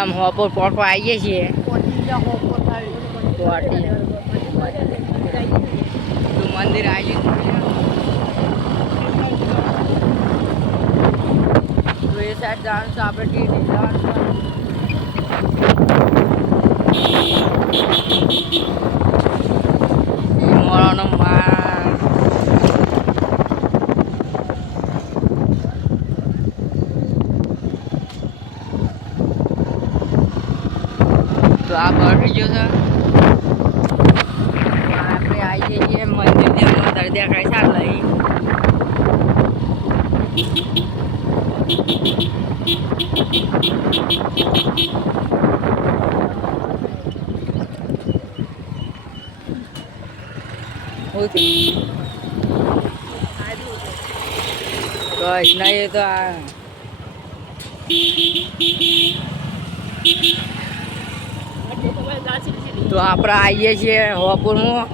આમ હોપો પોટો આવીએ છીએ તો મંદિર આવી તો એ સાઈડ જવાનું છે આપણે ટીટી જવાનું મોરાનો માં તો આ બળી ગયો છે આપણે આવી જઈએ મંદિર અંદર દેખાય છે લઈ બસ નહીં તો આ તો આપણે આવીએ છીએ હોપુરમાં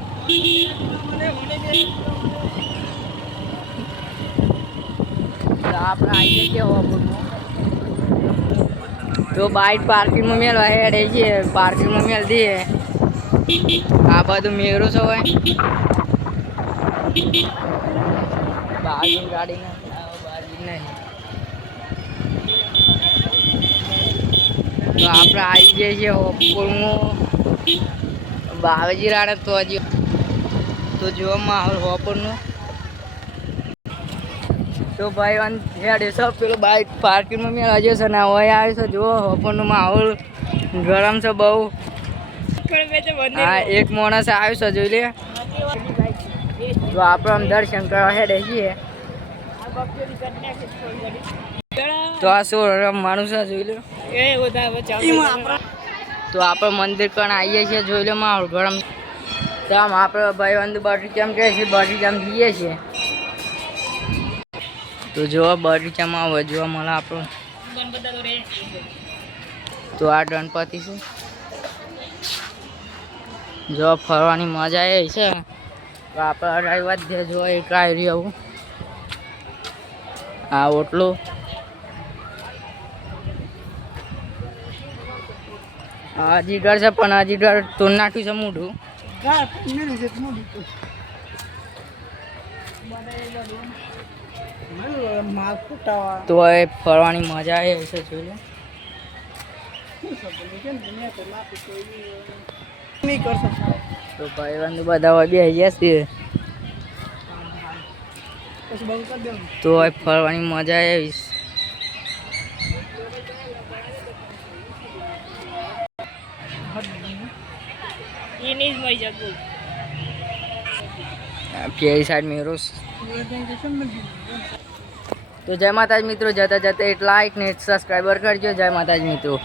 આપણે આવીએ છીએ હોપુરમાં તો બાઇક પાર્કિંગમાં મેળવા હેડે છે પાર્કિંગમાં મેળ દઈએ આ બધું મેળો છે હોય બાજુ ગાડી નહીં તો આપણે આવી જઈએ છીએ હોપુરમાં બાવજી રાડે તો હજી તો જોવા માહોલ હોપરનો તો ભાઈ હેડે સબ પેલો બાઇક પાર્કિંગમાં મેં હજે છે ને હોય આવે છે જો હોપરનો માહોલ ગરમ છે બહુ હા એક માણસ આવ્યો છે જોઈ લે તો આપણે આમ દર્શન કરવા હેડે છીએ તો આ શું રમવાનું છે જોઈ લો તો આપણે મંદિર કણ આવીએ છીએ જોઈ લો માહોલ ગરમ તો આમ આપણે ભાઈ બંધ બગીચામાં કહે છે બગીચામાં જઈએ છીએ તો જોવા બગીચામાં આવે જોવા મળે આપણું તો આ ગણપતિ છે જો ફરવાની મજા આવી છે તો આપણે અઢાઈ વાગે જો એક આવી આવું આ ઓટલો અજીગર છે પણ અજીગર તોડ નાખ્યું છે મોઢું તો એ ફરવાની મજા આવે છે જોઈ લો તો ભાઈ બંધ બધા હોય બે જશે તો ફરવાની મજા આવીશ પેલી સાઈડ મેરો તો જય માતાજી મિત્રો જતા જતા એક લાઈક ને સબસ્ક્રાઈબર કરજો જય માતાજી મિત્રો